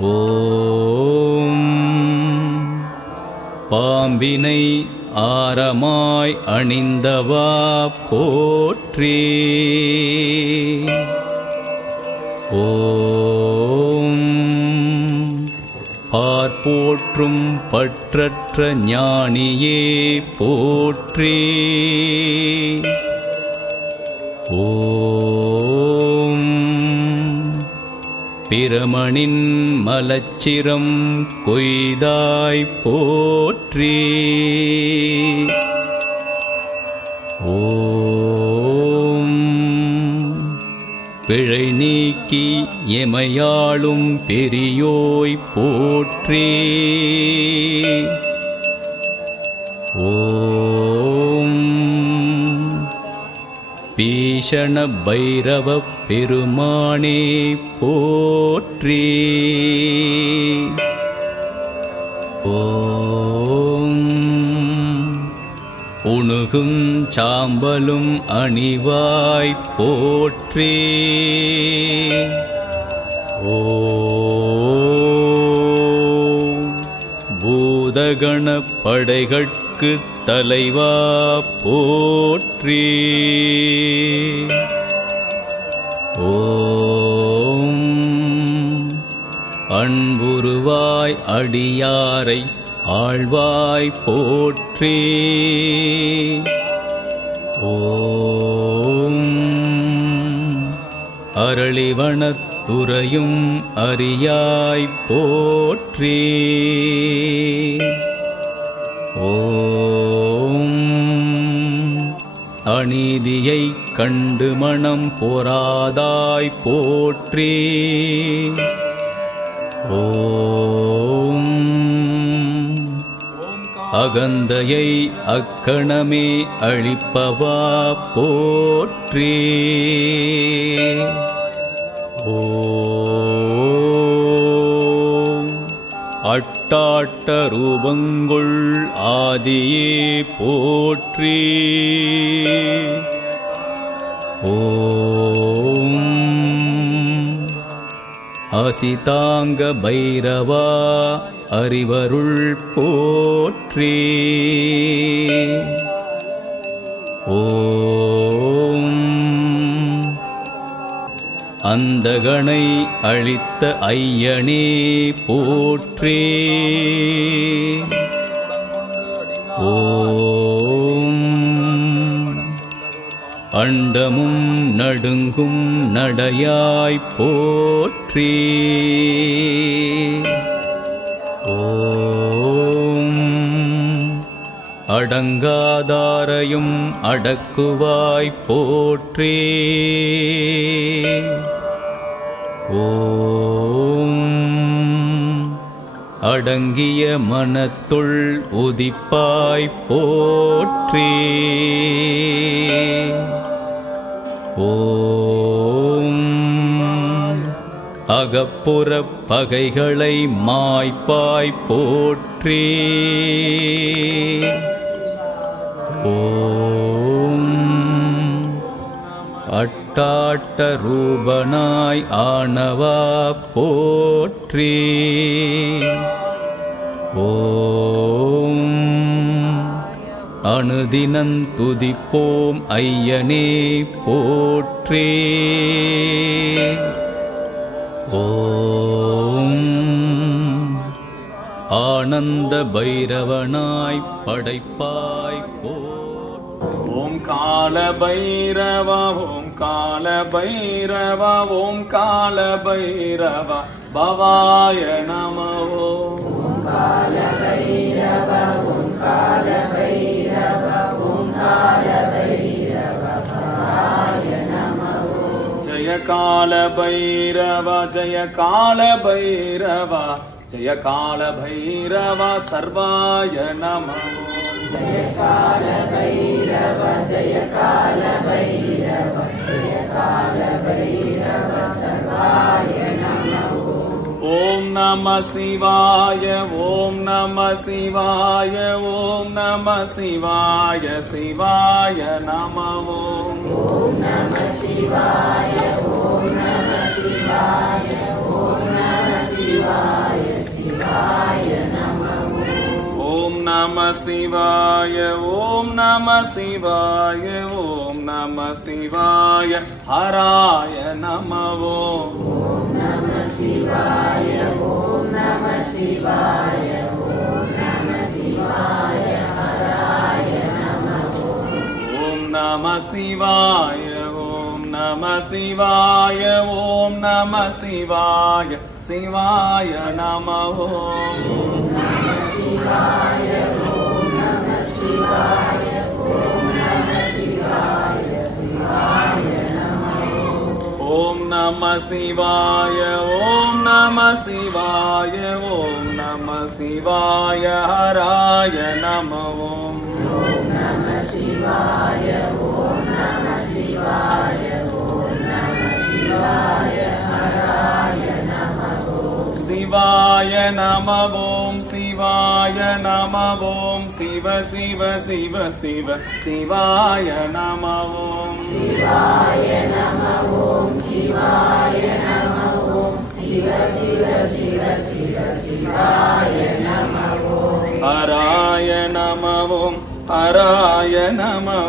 ஓம் பாம்பினை ஆரமாய் அணிந்தவா போற்றி. ஓம் பார்ப்போற்றும் பற்றற்ற ஞானியே போற்றி. ஓம் பிரமனின் மலச்சிரம் கொய்தாய் போற்றி. ஓம் பிழை நீக்கி எமையாளும் பெரியோய் போற்றி. ஓம் பீஷண பைரவ பெருமானே போற்றி. ஓம் உணுகும் சாம்பலும் அணிவாய் போற்றி. ஓம் பூதகண படைகட்கு தலைவா போற்றி. ஓம் அன்புருவாய் அடியாரை ஆழ்வாய் போற்றி. ஓம் அரளிவனத்துறையும் அறியாய் போற்றி. ஓம் அநீதியைக் கண்டு மனம் பொறாதாய் போற்றி. ஓம் அகந்தையை அக்கணமே அழிப்பவா போற்றி. ஓம் அட்டாட்ட ரூபங்குள் ஆதியே போற்றி. ஓம் அசிதாங்க பைரவா அறிவருள் போற்றி. ஓம் அந்தகனை அழித்த ஐயனே போற்றி. ஓம் அண்டமும் நடுங்கும் நடையாய் போற்றி. ஓம் அடங்காதாரையும் அடக்குவாய் போற்றி. ஓம் அடங்கிய மனத்துள் உதிப்பாய் போற்றி. ஓம் அகப்புறப் பகைகளை மாய்ப்பாய் போற்றி. ஓம் அட்டாட்ட ரூபனாய் ஆனவா போற்றி. ஓம் அனுதினந் துதிப்போம் ஐயனே போற்றி. ஓம் ஆனந்த பைரவனாய் படைப்பாய் போற்றி. ஓம் கால பைரவா ஓம் கால பைரவா ஓம் கால பைரவா பவாய நமோ. ஓம் கால பைரவா ஓம் கால பைரவா ஓம் கால பைரவா பவாய நமோ. ஜய கால பைரவா ஜய கால பைரவா ஜய கால பைரவா சர்வாய நமோ. जय काल भैरव जय काल भैरव जय काल भैरव सर्वाय नमः. ओम नमः शिवाय ओम नमः शिवाय ओम नमः शिवाय शिवाय नमः. ओम नमः शिवाय ओम नमः शिवाय ओम नमः शिवाय Om Namah Shivaya, Om Namah Shivaya, Om Namah Shivaya, Haraya Namo. Om Namah Shivaya, Om Namah Shivaya, Om Namah Shivaya, Haraya Namo. Om Namah Shivaya, Om Namah Shivaya, Om Namah Shivaya, Shivaya Namo. Om Namah Shivaya, Om Namah Shivaya, Om Namah Shivaya, Shivaya Namo. Om Namah Shivaya, Om Namah Shivaya, Om Namah Shivaya, Haraya Namo. Om Namah Shivaya, Om Namah Shivaya, Om Namah Shivaya, Haraya Namo. Shivaya Namo, Shivaya Namo, Shiva Shiva Shiva Shiva, Shivaya Namo. Shivaya Namo, Shivaya Namo, Shiva Shiva Shiva Shiva, Shivaya Namo. Haraya Namo, Haraya Namo,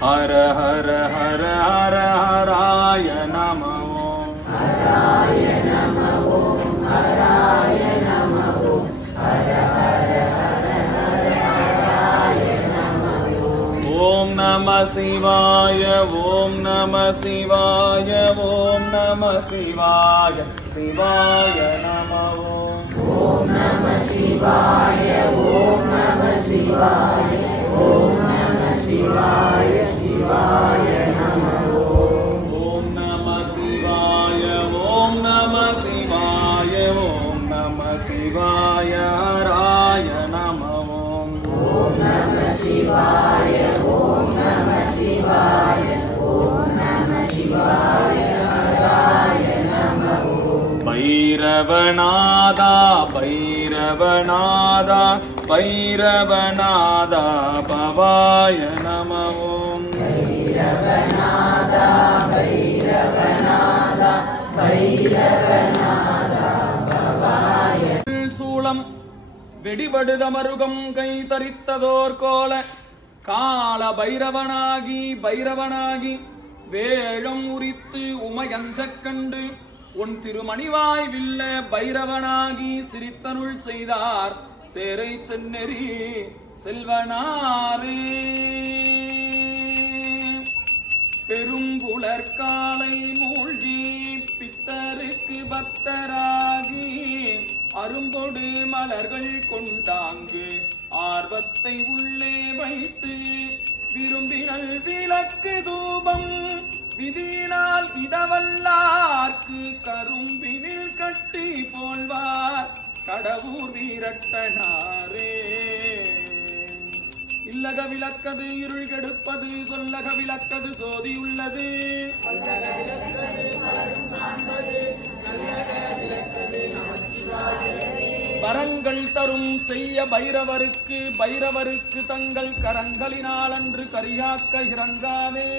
Hara Hara Hara Hara Haraya Namo. Haraya Namo, Haraya Namo, Hara Hara Hara Hara Haraya Namo. Om Namah Shivaya, Om Namah Shivaya, Om Namah Shivaya, Shivaya Namo. Om Namah Shivaya, Om Namah Shivaya, Om Namah Shivaya, Shivaya Namo. Om Namah Shivaya, Om Namah Shivaya, Om Namah Shivaya, Haraya Namo. Om Namah Shivaya, Om Namah Shivaya, Om Namah Shivaya, Haraya Namo. Bhairavanada, Bhairavanada, Bhairavanada, Bhavaya Namo. Bhairavanada, Bhairavanada, Bhairavanada, Bhavaya. சூளம் வெடிபடுதமருகம் கை தரித்ததோர் கோல கால பைரவனாகி பைரவனாகி வேழம் உரித்து உமையஞ்சக் கண்டு உன் திருமணிவாய் வில்ல பைரவனாகி சிரித்தனுள் செய்தார் சேரை சென்னெறி செல்வனாரே. பெரும்புலர்காலை மூழ்கி பித்தருக்கு பக்தராகி அரும்பொடு மலர்கள் கொண்டாங்கு ஆர்வத்தை உள்ளே வைத்து விரும்பினல் விளக்கு தூபம் விதியினால் இடவல்லார்க்கு கரும்பினில் கட்டி போல்வார் கடவுர் வீரட்டனாரே. இல்லக விளக்கது இருள் கெடுப்பது சொல்லக விளக்கது சோதியுள்ளது. வரங்கள் தரும் செய்ய பைரவருக்கு பைரவருக்கு தங்கள் கரங்களினால் அன்று கரியாக்க இறங்காதே.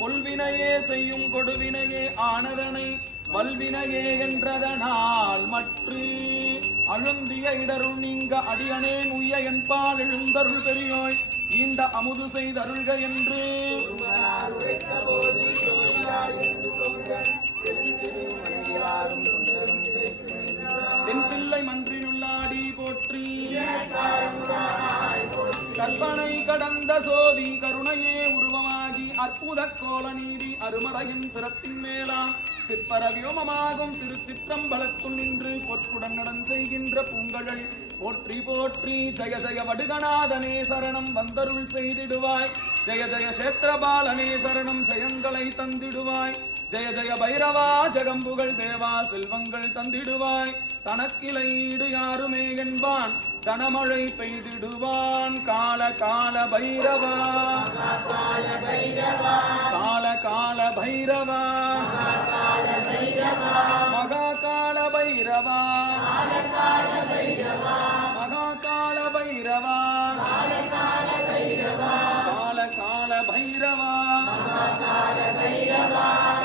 கொள்வினையே செய்யும் கொடுவினையே ஆனதனை வல்வினையே என்றதனால் மற்று அழுந்திய இடருள் நீங்க அடியனேன் உய்ய என்பால் எழுந்தருள் பெரியோய் இந்த அமுது செய்தருள்க என்று தென்பிள்ளை மன்றினுள்ளாடி போற்றி கற்பனை கடந்த சோதி கருணையே உருவமாகி அற்புத கோல நீதி அருமறையின் சிரத்தின் மேலா சிற்பர வியோமமாகும் திருச்சிற்றம்பலத்துள் நின்று பொற்குடன் நடன் செய்கின்ற பூங்கழல் போற்றி போற்றி. ஜெய ஜெய வடுகநாதனே சரணம் வந்தருள் செய்திடுவாய். ஜெய ஜெய சேத்திரபாலனே சரணம் ஜெயங்களை தந்திடுவாய். ஜெய ஜெய பைரவா ஜெகம்புகள் தேவா செல்வங்கள் தந்திடுவாய். தனக்கிளையீடு யாருமே என்பான் கனமழை பெய்திடுவான். கால கால பைரவா கால கால பைரவா மகா கால பைரவா மகா கால பைரவா கால கால பைரவா கால கால பைரவா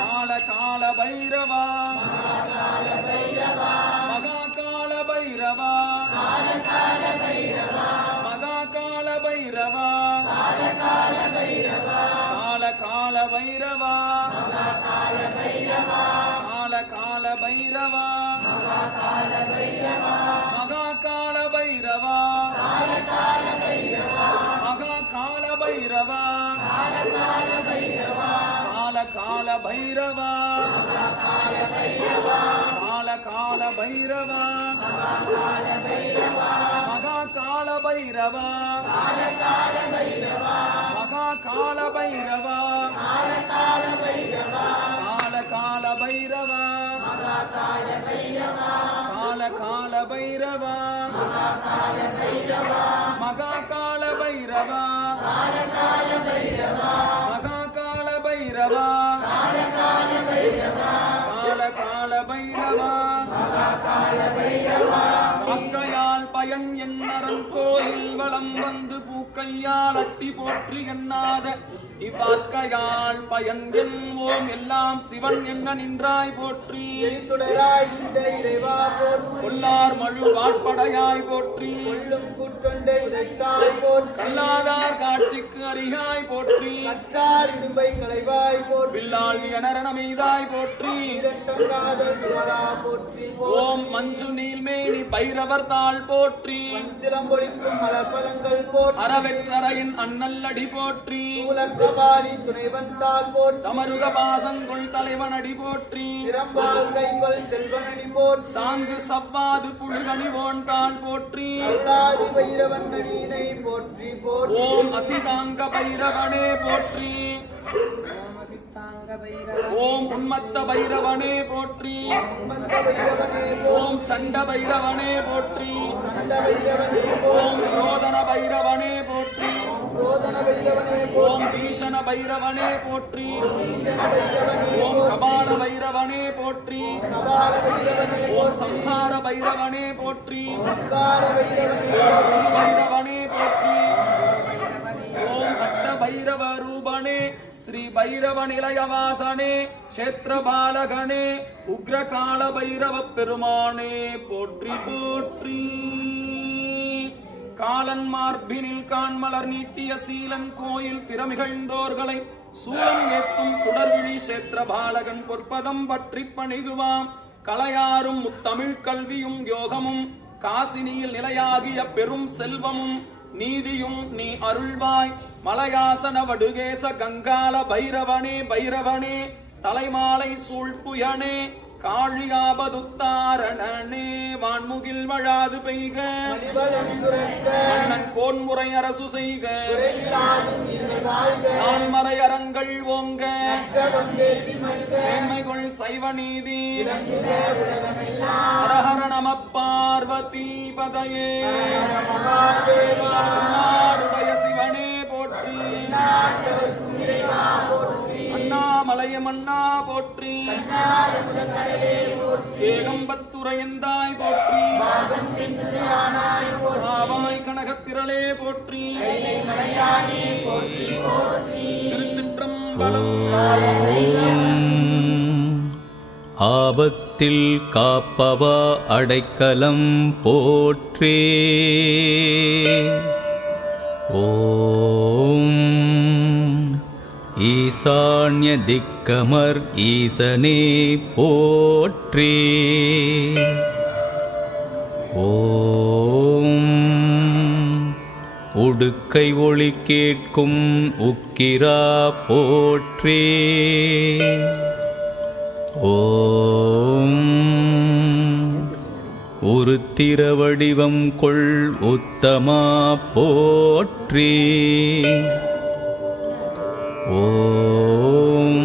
கால கால பைரவா பைரவா கால கால பைரவா மகா கால பைரவா மகா கால பைரவா கால கால பைரவா கால கால பைரவா மகா கால பைரவா மகா கால பைரவா கால கால பைரவா அக்கையால் பயன் என்னரன் கோயில் வளம் வந்து பூக்கையால் அட்டி போற்றி எண்ணாத இவ்வாக்கையால் பயன் என்போம் எல்லாம் சிவன் என்ன நின்றாய் போற்றி சுடராய் நின்ற இறைவா போற்றி கொல்லார் மழு வாட்படையாய் போற்றி கொள்ளும் கூட்டொண்டை உதைத்தாய் போற்றி கல்லாதார் காட்சிக்கு அரியாய் போற்றி கற்றார் இடும்பை களைவாய் போற்றி வில்லால் வியனரனமைதாய் போற்றி இரட்டங்காத விமலா போற்றி ஓம் மஞ்சு நீல்மேனி பைரவர் தாள் போற்றி சிலம்பொழிக்கும் மலர்பதங்கள் போற்றி அறவெற்றரையின் அண்ணல்லடி போற்றி சூலப்பிரபாலி துணைவன் தாள் போற்றி தமருக பாசங்கொள் தலைவன் அடி போற்றி திறம்பால் கைகொள் செல்வனடி போற்றி சாந்து சவ்வாது புழுகணிவோன் தாள் போற்றி அருளாதி வைரவன் அடியினை போற்றி போற்றி ஓம் அசிதாங்க பைரவனே போற்றி ஓம் உன்மத்த பைரவனே போற்றி வைரவனே ஓம் சண்ட பைரவனே போற்றி சண்ட வைரவனே ஓம் ரோதன பைரவனே போற்றி போதன வைரவனே ஓம் பீஷண பைரவனே போற்றி ஓம் கபால பைரவனே போற்றி கபால வைரவனே ஓம் சம்ஹார பைரவனே போற்றி சார வைரவனே ஓம் பைரவனே போற்றி ஓம் அட்ட பைரவ ரூபனே ஸ்ரீ பைரவ நிலையவாசனே கஷேத்திரபாலகனே உக்ரகால பைரவ பெருமானே போற்றி போற்றி காலன் மார்பினில் கான்மலர் நீட்டிய சீலன் கோயில் திறமிகழ்ந்தோர்களை சூலம் ஏத்தும் சுடர்விழி கஷேத்திரபாலகன் பொற்பதம் பற்றி பணிகுவாம் கலையாரும் முத்தமிழ் கல்வியும் யோகமும் காசினியில் நிலையாகிய பெரும் செல்வமும் நீதியும் நீ அருள்வாய் மலையாசன வடுகேச கங்கால பைரவனே பைரவனே தலைமாலை சூழ்புயனே காழியாபதுத்தாரணனே வான்முகில் வழாது பெய்க மலிவலம் சுரக்க மன்னன் கோன்முறை அரசு செய்க குறைவிலாதும் இல்லை வாழ்க நான்மறை அரங்கள் ஓங்க கொண்டேவி மல்க மேன்மைகொள் சைவ நீதி இலங்குக உலகமெல்லாம் ஹரஹர நம பார்வதி பதையே மகாதேவா நாடுடைய சிவனே போற்றி நாட்டவர்க்கும் இறைவா போற்றி அண்ணாமலைய மன்னா போற்றி நாரமுதக்கடலே போற்றி ஏகம்பத்துரையந்தாய் போற்றி பாகம் பெண்ணுரையானாய் போற்றி ஆவாய் கனகத்திரளே போற்றி மலையானே போற்றி போற்றி திருச்சிற்றம்பலம் ஆபத்தில் காப்பவா அடைக்கலம் போற்றே ஓம் ஈசான்ய திக்கமர் ஈசனே போற்றே ஓம் உடுக்கை ஒளி கேட்கும் உக்கிரா போற்றே ஓம் உருத்திர வடிவம் கொள் உத்தமா போற்றே ஓம்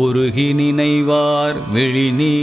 உருகி நினைவார் விழிநீ